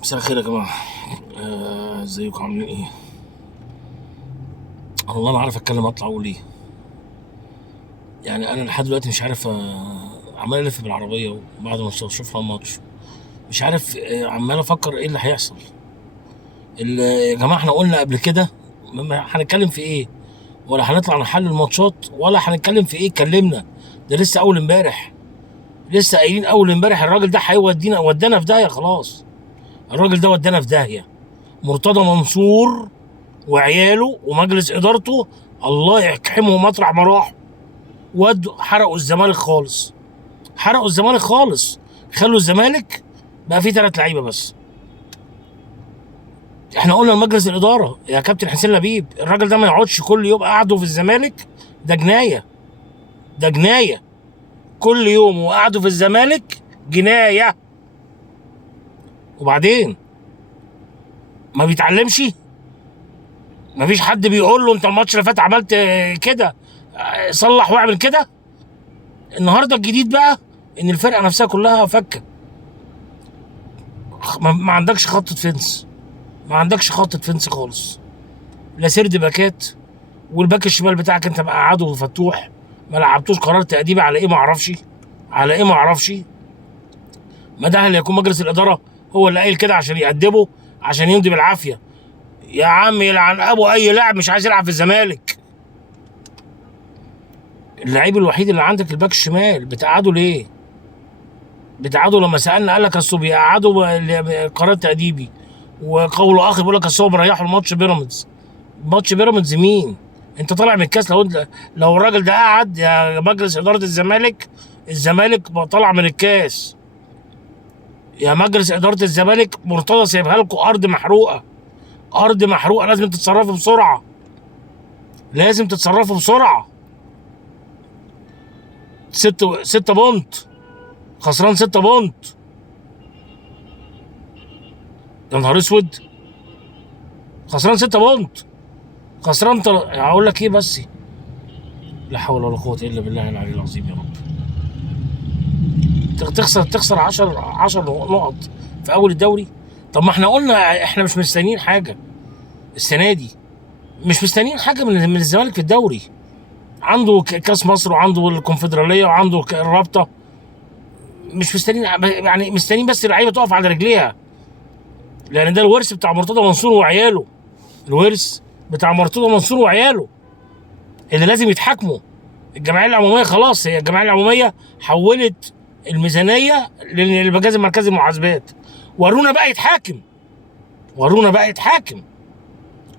مساء الخير يا جماعة. ازيكم عاملين ايه؟ والله ما عارف اتكلم اطلع اقول ايه. يعني انا لحد دلوقتي مش عارف، عمال الف بالعربية وبعد ما اشوفها الماتش مش عارف، عمال افكر ايه اللي هيحصل. يا جماعة احنا قلنا قبل كده هنتكلم في ايه؟ ولا هنطلع نحلل الماتشات ولا هنتكلم في ايه؟ اتكلمنا. ده لسه اول امبارح، لسه قايلين اول امبارح الراجل ده هيودينا، ودانا في داهية خلاص. الراجل ده ودانا في داهية. مرتضى منصور وعياله ومجلس ادارته الله يحكمهم مطرح ما راحوا، ودوا حرقوا الزمالك خالص. حرقوا الزمالك خالص. خلوا الزمالك بقى فيه 3 لعيبه بس. احنا قلنا لمجلس الاداره يا كابتن حسين لبيب الراجل ده ما يقعدش كل يوم قعده في الزمالك. ده جنايه. ده جنايه. كل يوم وقعده في الزمالك جنايه. وبعدين ما بيتعلمش. ما فيش حد بيقول له انت الماتش اللي فات عملت كده، صلح واعمل كده. النهارده الجديد بقى ان الفرقه نفسها كلها فكه. ما عندكش خط فنس. ما عندكش خط فنس خالص. لا سرد باكات. والباك الشمال بتاعك انت مقعده فتوح. ما لعبتوش قرار تأديبي على ايه ما اعرفش. على ايه ما اعرفش. ما ده اللي يكون مجلس الاداره هو اللي قايل كده عشان يأدبه، عشان يمضي بالعافيه. يا عم يلعن ابو اي لاعب مش عايز يلعب في الزمالك. اللعيب الوحيد اللي عندك الباك الشمال بتقعده ليه؟ بتقعده لما سالنا قال لك اصل بيقعدوا قرار تأديبي. وقول اخر بيقول لك اصل هو مريحوا الماتش بيراميدز. ماتش بيراميدز مين؟ انت طالع من الكاس. لو الراجل ده قعد يا مجلس اداره الزمالك، الزمالك طالع من الكاس. يا مجلس اداره الزمالك مرتضى سايبها لكم ارض محروقه. ارض محروقه لازم تتصرفوا بسرعه. لازم تتصرفوا بسرعه. 6 بونت. خسران 6 بونت. يا نهار اسود. خسران 6 بونت. هقول لك ايه بس. لا حول ولا قوه الا بالله العلي العظيم يا رب. تخسر 10 نقط في اول الدوري. طب ما احنا قلنا احنا مش مستنيين حاجه السنه دي. مش مستنيين حاجه من الزمالك في الدوري. عنده كاس مصر وعنده الكونفدراليه وعنده الرابطه. مش مستنيين، يعني مستنيين بس اللعيبه تقف على رجليها. لان ده الورث بتاع مرتضى منصور وعياله. الورث بتاع مرتضى منصور وعياله اللي لازم يتحاكموا. الجمعيه العموميه خلاص، هي الجمعيه العموميه حولت الميزانيه للمجهز المركزي للمحاسبات. ورونا بقى يتحاكم. ورونا بقى يتحاكم.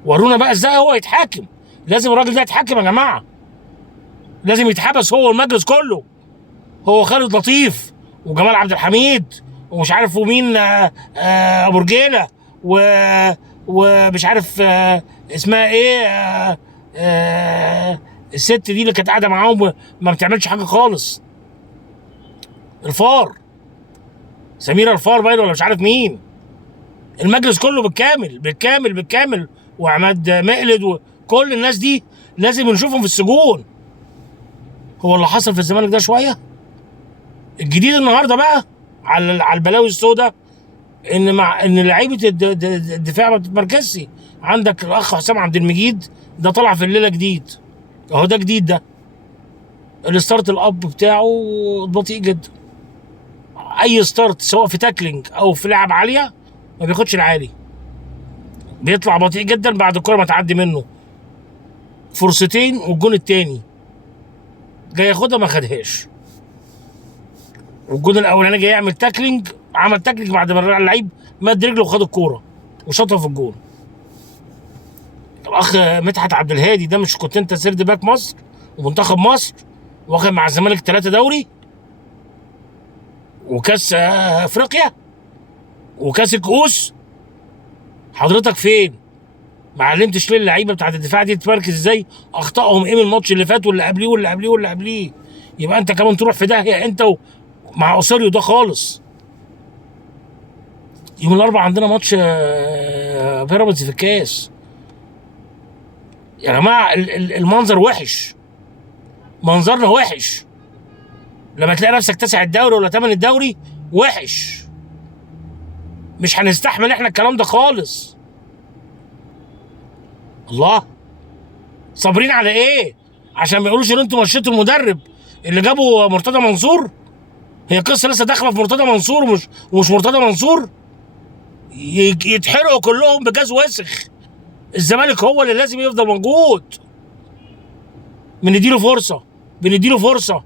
ورونا بقى ازاي هو يتحاكم. لازم الراجل ده يتحاكم يا جماعه. لازم يتحبس هو والمجلس كله. هو خالد لطيف وجمال عبد الحميد ومش عارف ومين، ابو رجيله ومش عارف اسمها ايه، الست دي اللي كانت قاعده معاهم ما بتعملش حاجه خالص. الفار. سميره الفار باين ولا مش عارف مين. المجلس كله بالكامل بالكامل بالكامل. وعماد مقلد وكل الناس دي لازم نشوفهم في السجون. هو اللي حصل في الزمالك ده شويه. الجديد النهارده بقى على البلاوي السوداء ان لعيبه الدفاع ما بتتمركزش. عندك الاخ حسام عبد المجيد ده طلع في الليله جديد. اهو ده جديد ده. الستارت الاب بتاعه بطيء جدا. اي ستارت سواء في تاكلينج او في لعب عاليه ما بياخدش العالي. بيطلع بطيء جدا بعد الكره ما تعدي منه. فرصتين والجون التاني جاي ياخدها ما خدهاش. والجون الاولاني جاي يعمل تاكلينج، عمل تاكلينج بعد ما اللعيب مد رجله وخد الكوره وشاطها في الجون. الاخ مدحت عبد الهادي ده مش كنت انت سيرد باك مصر ومنتخب مصر واخد مع الزمالك 3 دوري وكاس افريقيا وكاس الكؤوس؟ حضرتك فين؟ ما علمتش ليه اللعيبه بتاعت الدفاع دي تتمركز ازاي؟ اخطائهم ايه من الماتش اللي فات واللي قبليه واللي قبليه واللي قبليه؟ يبقى انت كمان تروح في داهيه انت مع اوساريو ده خالص. يوم الاربعاء عندنا ماتش بيراميدز في الكاس. يا جماعه المنظر وحش. منظرنا وحش. لما تلاقي نفسك تسع الدوري ولا 8 الدوري وحش. مش هنستحمل احنا الكلام ده خالص. الله، صابرين على ايه؟ عشان ما يقولوش ان انتوا مشيتوا المدرب اللي جابوا مرتضى منصور؟ هي قصه لسه داخله في مرتضى منصور ومش مرتضى منصور. يتحرقوا كلهم بجاز وسخ. الزمالك هو اللي لازم يفضل موجود. بنديله فرصه، بنديله فرصه.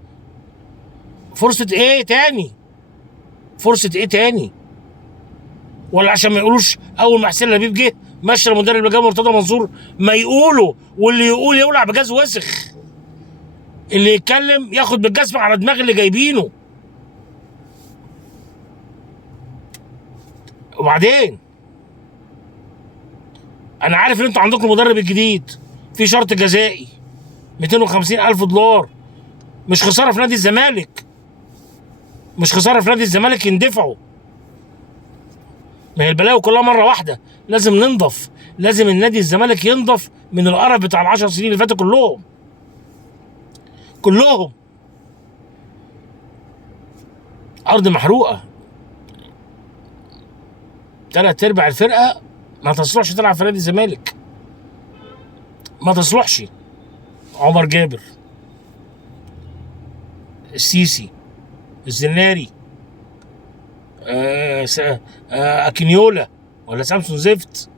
فرصه ايه تاني؟ فرصه ايه تاني؟ ولا عشان ما يقولوش اول ما حسين لبيب جه مشى المدرب اللي جاب مرتضى منصور؟ ما يقولوا، واللي يقول يولع بجاز وسخ. اللي يتكلم ياخد بالجزمه على دماغ اللي جايبينه. وبعدين انا عارف ان انتوا عندكم المدرب الجديد في شرط جزائي 250,000 دولار. مش خساره في نادي الزمالك، مش خساره في نادي الزمالك يندفعوا. ما هي البلاوي كلها مره واحده. لازم ننضف، لازم النادي الزمالك ينضف من القرف بتاع ال10 سنين اللي فاتوا كلهم كلهم. ارض محروقه. 3/4 الفرقه ما تصلحش تلعب في نادي الزمالك، ما تصلحش. عمر جابر، السيسي، الزناري، اكينيولا ولا سامسون زفت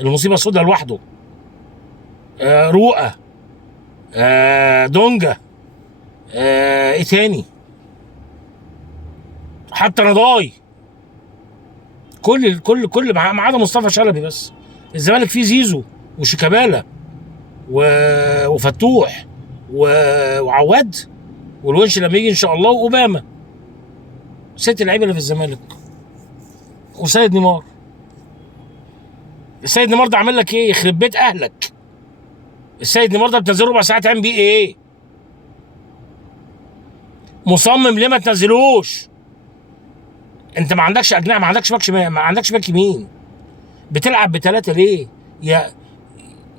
المصيبه سودة لوحده، رؤى، دونجا، ايه تاني، حتى رضاي. كل ما عدا مصطفى شلبي بس. الزمالك فيه زيزو وشيكابالا وفتوح وعواد والونش لما يجي ان شاء الله، واوباما. 6 لعيبه اللي في الزمالك. وسيد نيمار. السيد نيمار ده عامل لك ايه؟ يخرب بيت اهلك. السيد نيمار ده بتنزله ربع ساعه تعمل بيه ايه؟ مصمم ليه ما تنزلوش؟ انت ما عندكش اجنحه، ما عندكش باك شمال، ما عندكش باك يمين. بتلعب بثلاثه ليه؟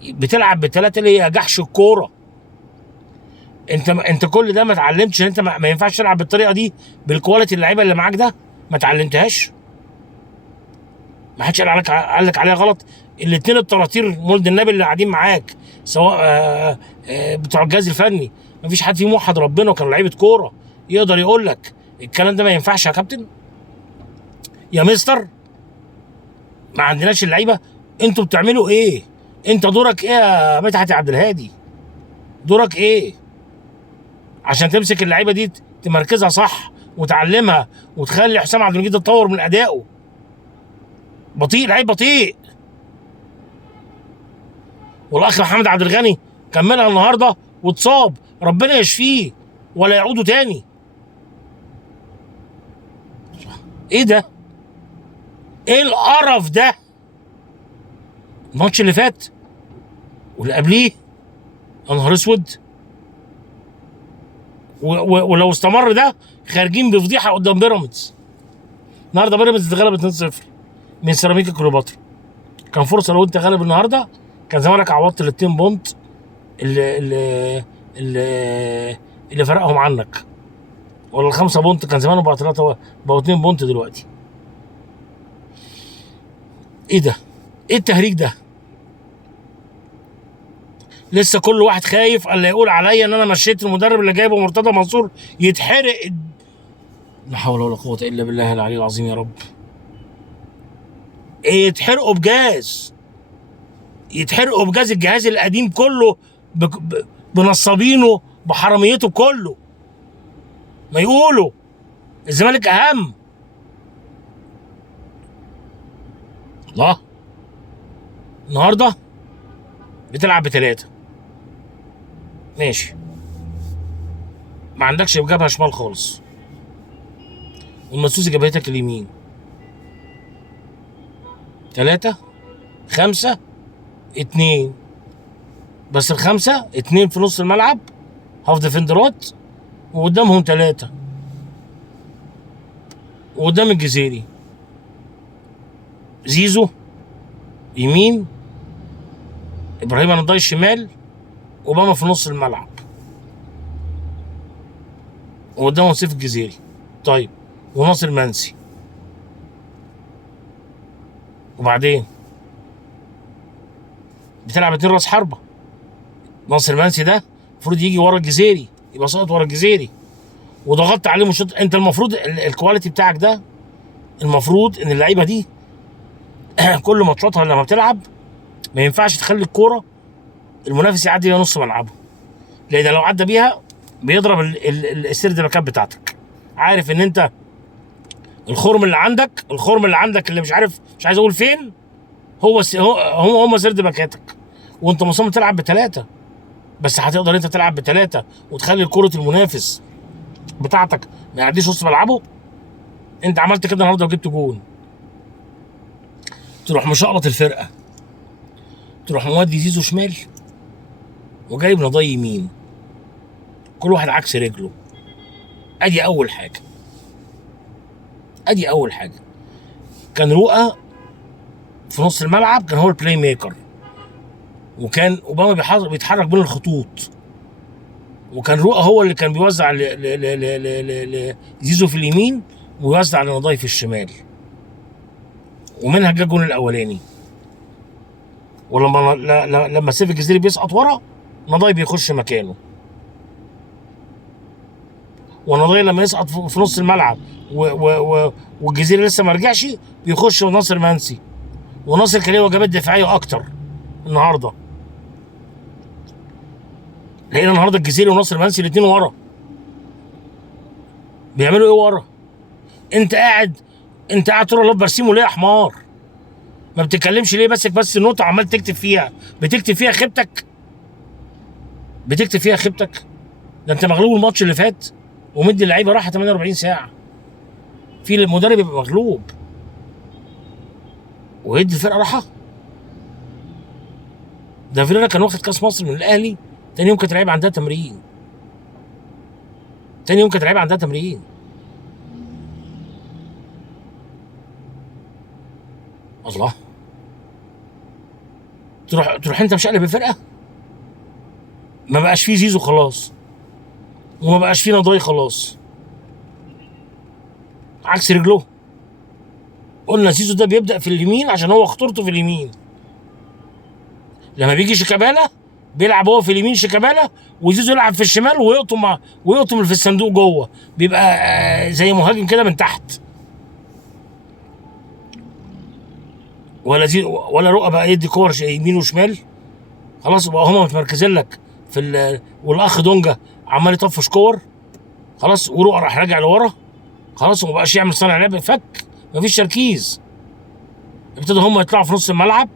بتلعب بثلاثه ليه يا جحش الكوره؟ انت كل ده ما اتعلمتش ان انت ما ينفعش تلعب بالطريقه دي بالكواليتي اللعيبه اللي معاك ده؟ ما اتعلمتهاش؟ ما حدش قال لك عليها غلط؟ الاثنين الطراطير مولد النبي اللي قاعدين معاك، سواء بتوع الجهاز الفني، ما فيش حد فيهم وحد ربنا وكانوا لعيبه كوره يقدر يقول لك الكلام ده ما ينفعش يا كابتن يا مستر؟ ما عندناش اللعيبه. انتوا بتعملوا ايه؟ انت دورك ايه يا مدحت عبد الهادي؟ دورك ايه عشان تمسك اللعيبه دي تمركزها صح وتعلمها وتخلي حسام عبد المجيد يتطور من ادائه؟ بطيء، لعيب بطيء. والاخ محمد عبد الغني كملها النهارده واتصاب، ربنا يشفيه ولا يعودوا تاني. ايه ده؟ ايه القرف ده؟ الماتش اللي فات واللي قبليه يا نهار اسود. ولو استمر ده خارجين بفضيحه قدام بيراميدز. النهارده بيراميدز اتغلب 2-0 من سيراميكا كليوباترا. كان فرصه لو انت غالب النهارده كان زمانك عوضت ال 2 بونت اللي فرقهم عنك، ولا ال5 بونت كان زمانهم بقى 3 بقوا 2 بونت دلوقتي. ايه ده؟ ايه التهريج ده؟ لسه كل واحد خايف الا يقول عليا ان انا مشيت المدرب اللي جايبه مرتضى منصور يتحرق. لا حول ولا قوه الا بالله العلي العظيم يا رب. ايه يتحرقوا بجاز؟ يتحرقوا بجاز الجهاز القديم كله بنصابينه بحراميته كله. ما يقولوا الزمالك اهم. الله، النهارده بتلعب ب3 ماشي، ما عندكش جبهه شمال خالص، والمسوسي جبهتك اليمين. 3 5 2 بس. ال5 2 في نص الملعب هاف ديفندرات، وقدامهم 3، وقدام الجزيري زيزو يمين، ابراهيم النضاي الشمال، اوباما في نص الملعب، وقدامهم سيف الجزيري. طيب وناصر منسي. وبعدين بتلعب 2 راس حربه. ناصر منسي ده المفروض يجي ورا الجزيري، يبقى ساقط ورا الجزيري، وضغطت عليه مشوط. انت المفروض الكواليتي بتاعك ده، المفروض ان اللعيبه دي كل ماتشاتها لما بتلعب ما ينفعش تخلي الكوره المنافس يعدي بيها نص ملعبه، لان لو عدى بيها بيضرب السيرد باكات بتاعتك. عارف ان انت الخرم اللي عندك، اللي مش عارف، مش عايز اقول فين، هم سيرد باكاتك، وانت مصمم تلعب بثلاثه. بس هتقدر انت تلعب بثلاثه وتخلي كره المنافس بتاعتك ما يعديش نص ملعبه؟ انت عملت كده النهارده وجبت جون، تروح مشقلط الفرقه، تروح مودي زيزو شمال وجايب نضاي يمين، كل واحد عكس رجله. ادي اول حاجه. كان رؤى في نص الملعب، كان هو البلاي ميكر، وكان اوباما بيتحرك بين الخطوط، وكان رؤى هو اللي كان بيوزع لزيزو في اليمين ويوزع لنضاي في الشمال، ومنها جه الجون الاولاني. ولما لما سيف الجزيري بيسقط ورا، نضاي بيخش مكانه، ونضاي لما يسقط في نص الملعب والجزيري لسه ما رجعش، بيخش ناصر منسي، وناصر كان ليه واجبات دفاعيه اكتر النهارده. لقينا النهارده الجزيري وناصر منسي الاثنين ورا. بيعملوا ايه ورا؟ انت قاعد طول الوقت برسيمه ليه يا حمار؟ ما بتتكلمش ليه؟ بس نوتة عمال تكتب فيها، بتكتب فيها خيبتك. ده انت مغلوب الماتش اللي فات ومدي اللعيبه راحه 48 ساعه. في المدرب يبقى مغلوب ويدي الفرقه راحه؟ ده فيريرا كان واخد كاس مصر من الاهلي، تاني يوم كانت اللعيبه عندها تمرين. الله، تروح انت مشقلب الفرقه؟ ما بقاش فيه زيزو خلاص، وما بقاش فيه نضاي خلاص، عكس رجله. قلنا زيزو ده بيبدا في اليمين عشان هو خطورته في اليمين. لما بيجي شيكابالا بيلعب هو في اليمين شيكابالا، وزيزو يلعب في الشمال ويقطم في الصندوق جوه، بيبقى زي مهاجم كده من تحت. ولا رؤى بقى يدي كور يمين وشمال. خلاص بقى هما متمركزين لك والاخ دونجا عمال يطفش كور. خلاص ورؤى راح راجع لورا، خلاص وما بقاش يعمل صانع لعب، فك، مفيش تركيز. ابتدوا هما يطلعوا في نص الملعب.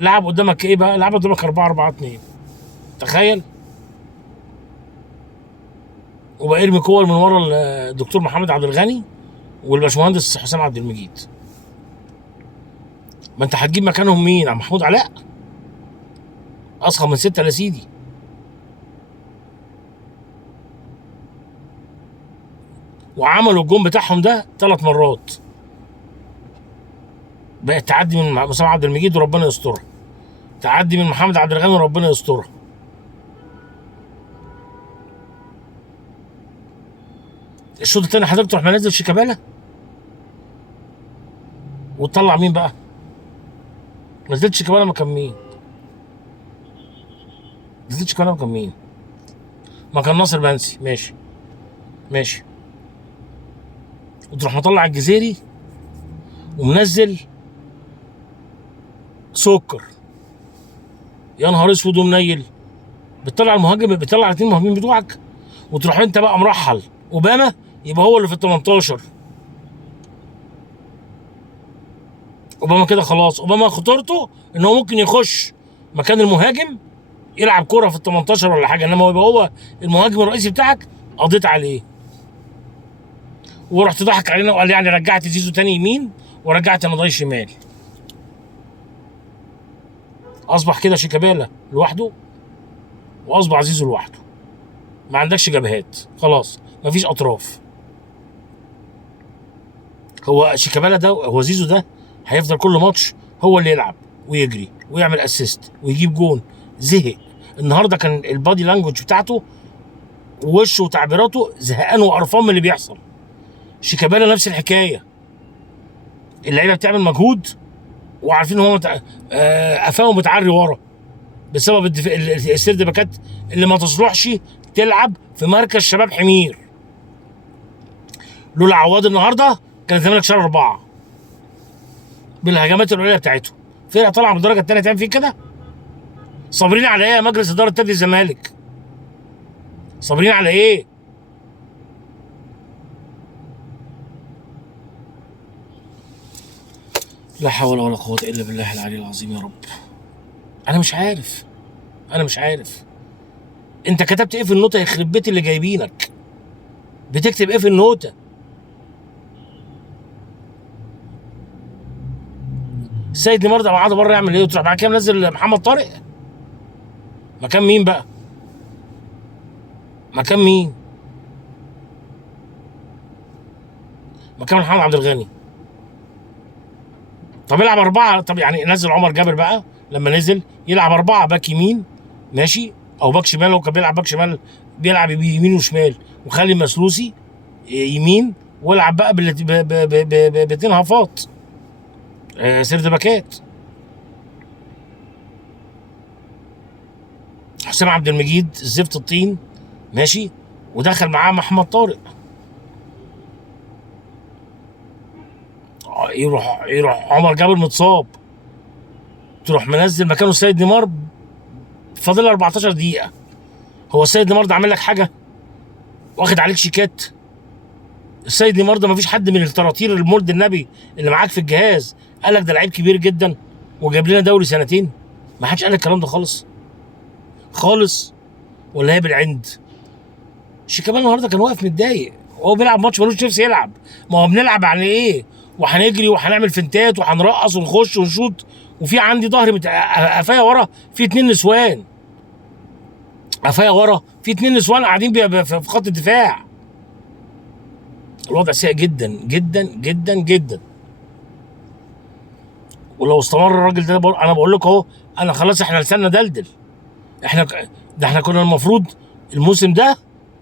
لعب قدامك ايه بقى؟ لعب قدامك 4-4-2. تخيل. وبقى يرمي كور من ورا الدكتور محمد عبد الغني والباشمهندس حسام عبد المجيد. ما انت هتجيب مكانهم مين؟ عم محمود علاء؟ اصغر من 6 يا سيدي. وعملوا الجون بتاعهم ده 3 مرات. بقت تعدي من حسام عبد المجيد وربنا يسترها، تعدي من محمد عبد الغني وربنا يسترها. الشوط الثاني حضرتك تروح منزل شيكابالا وتطلع مين بقى؟ نزلت شيكابالا مكان مين؟ ما كان ناصر منسي. ماشي. وتروح مطلع الجزيري ومنزل سكر. يا نهار اسود ومنيل. بتطلع الاثنين مهاجمين بتوعك، وتروح انت بقى مرحل اوباما يبقى هو اللي في ال 18. اوباما كده خلاص، اوباما خطورته ان هو ممكن يخش مكان المهاجم يلعب كرة في ال 18 ولا حاجه، انما يبقى هو المهاجم الرئيسي بتاعك، قضيت عليه. ورحت ضحك علينا وقال يعني رجعت زيزو تاني يمين ورجعت نضاي شمال. اصبح كده شيكابالا لوحده واصبح زيزو لوحده. ما عندكش جبهات خلاص، مفيش اطراف. هو شيكابالا ده، هو زيزو ده هيفضل كل ماتش هو اللي يلعب ويجري ويعمل اسيست ويجيب جون؟ زهق. النهارده كان البادي لانجوج بتاعته ووشه وتعبيراته زهقان وقرفان من اللي بيحصل. شيكابالا نفس الحكايه. اللعيبه بتعمل مجهود وعارفين ان هو قفاهم متعري ورا بسبب السرد باكات اللي ما تصلحش تلعب في مركز شباب حمير. لولا عواد النهارده كان الزمالك شال 4 بالهجمات القليله بتاعته. فرقه طالعه من الدرجه الثانيه تعمل فيه كده؟ صابرين على ايه يا مجلس اداره نادي الزمالك؟ صابرين على ايه؟ لا حول ولا قوه الا بالله العلي العظيم يا رب. انا مش عارف، انا مش عارف انت كتبت ايه في النوتة؟ يخرب بيت اللي جايبينك، بتكتب ايه في النوتة؟ السيد نيمار ده قاعد بره يعمل ايه؟ وتروح بعد كده منزل محمد طارق مكان مين بقى؟ مكان مين؟ مكان محمد عبد الغني. طب يلعب 4، طب يعني نزل عمر جابر بقى لما نزل يلعب 4 باك يمين ماشي، او باك شمال. هو كان بيلعب باك شمال، بيلعب يمين وشمال، وخلي مسلوسي يمين، والعب بقى باتنين هافات سيرد باكات. حسام عبد المجيد الزفت الطين ماشي، ودخل معاه محمد طارق. يروح عمر جابر متصاب، تروح منزل مكانه السيد نيمار فاضل 14 دقيقة. هو السيد نيمار ده عامل لك حاجة؟ واخد عليك شيكات؟ السيد نيمار ده مفيش حد من الطراطير المولد النبي اللي معاك في الجهاز قال لك ده لعيب كبير جدا وجاب لنا دوري سنتين؟ ما حدش قال الكلام ده خالص خالص. ولا هي بالعند؟ شيكابالا النهارده كان واقف متضايق وهو بيلعب ماتش ملوش نفس يلعب. ما هو بنلعب يعني ايه؟ وهنجري وهنعمل فنتات وهنرقص ونخش ونشوط، وفي عندي ظهري قفايا ورا في 2 نسوان، قفايا ورا في 2 نسوان قاعدين في خط الدفاع. الوضع سيء جدا جدا جدا جدا. ولو استمر الراجل ده انا بقول لك اهو، انا خلاص احنا لساننا دلدل. احنا كنا المفروض الموسم ده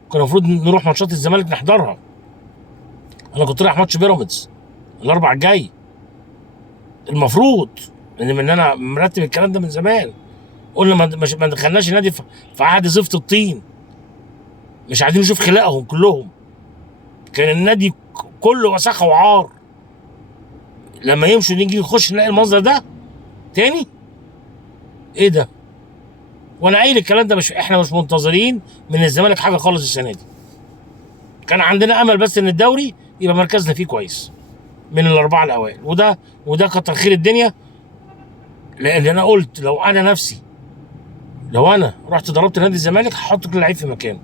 كنا المفروض نروح ماتشات الزمالك نحضرها. انا كنت رايح ماتش بيراميدز الاربع الجاي المفروض، لان انا مرتب الكلام ده من زمان. قلنا ما دخلناش النادي في عهد زفت الطين، مش عايزين نشوف خلقهم كلهم. كان النادي كله وسخه وعار. لما يمشوا نيجي نخش نلاقي المنظر ده تاني. ايه ده؟ وانا قايل الكلام ده، احنا مش منتظرين من الزمالك حاجه خالص السنه دي. كان عندنا امل بس ان الدوري يبقى مركزنا فيه كويس من الاربعه الاوائل، وده كتر خير الدنيا. لان انا قلت لو انا نفسي، لو انا رحت ضربت نادي الزمالك هحط كل لعيب في مكانه،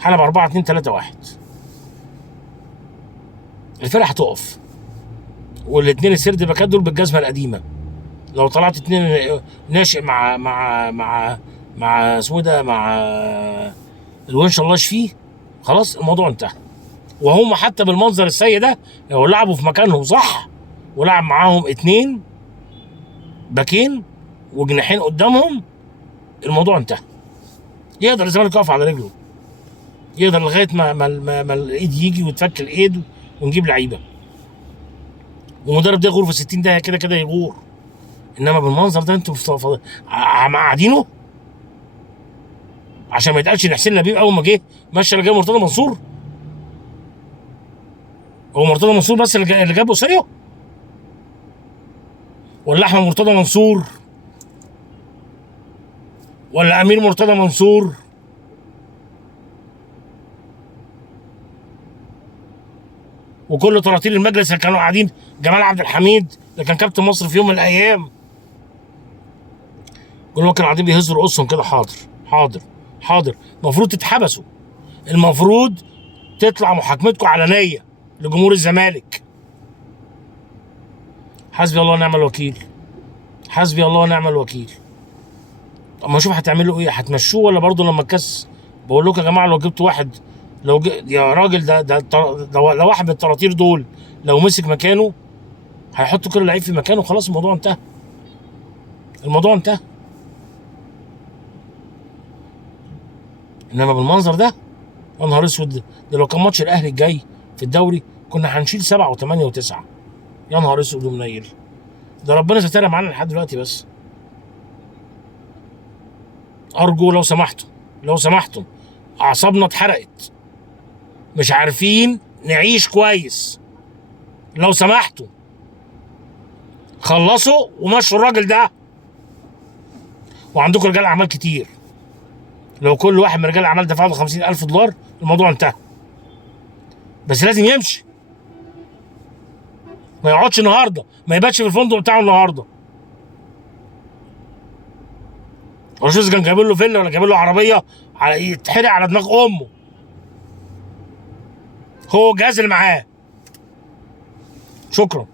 هلعب 4-2-3-1. الفرقه هتقف، والاثنين السرد باكات دول بالجزمه القديمه. لو طلعت 2 ناشئ مع اسمه ده، مع الونش الله يشفيه، خلاص الموضوع انتهى. وهم حتى بالمنظر السيء ده لو لعبوا في مكانهم صح، ولعب معاهم 2 باكين وجناحين قدامهم، الموضوع انتهى. يقدر الزمالك يقف على رجله، يقدر لغايه ما الايد يجي وتفك الايد ونجيب لعيبه. والمدرب ده يغور في 60 دقيقه كده كده يغور. انما بالمنظر ده انتوا قاعدينه عشان ما يتقالش ان حسين لبيب اول ما جه مشى اللي جاب مرتضى منصور. هو مرتضى منصور بس اللي جاب اوساريو؟ ولا احمد مرتضى منصور؟ ولا امير مرتضى منصور؟ وكل طراطيل المجلس اللي كانوا قاعدين، جمال عبد الحميد اللي كان كابتن مصر في يوم من الايام، كلهم كانوا قاعدين بيهزوا رؤوسهم كده. حاضر حاضر حاضر. المفروض تتحبسوا، المفروض تطلع محاكمتكم علنيه لجمهور الزمالك. حسبي الله ونعم الوكيل، حسبي الله ونعم الوكيل. طب ما اشوف هتعملوا ايه؟ هتمشوه ولا برضه لما الكاس؟ بقول لكم يا جماعه لو جبت واحد، يا راجل ده لو واحد من الطراطير دول لو مسك مكانه هيحط كل لعيب في مكانه، خلاص الموضوع انتهى. الموضوع انتهى. انما بالمنظر ده يا نهار اسود، ده لو كان ماتش الاهلي الجاي في الدوري كنا هنشيل 7 و8 و9. يا نهار اسود ومنيل. ده ربنا سترها معانا لحد دلوقتي. بس ارجو لو سمحتوا، لو سمحتوا، اعصابنا اتحرقت، مش عارفين نعيش كويس. لو سمحتوا خلصوا ومشوا الراجل ده. وعندكم رجال اعمال كتير، لو كل واحد من رجال الاعمال دفع له 50,000 دولار الموضوع انتهى. بس لازم يمشي، ما يقعدش النهارده، ما يباتش في الفندق بتاعه النهارده. الرشيد كان جايب له فيلا ولا جايب له عربيه يتحرق على دماغ امه، هو الجهاز اللي معاه. شكرا.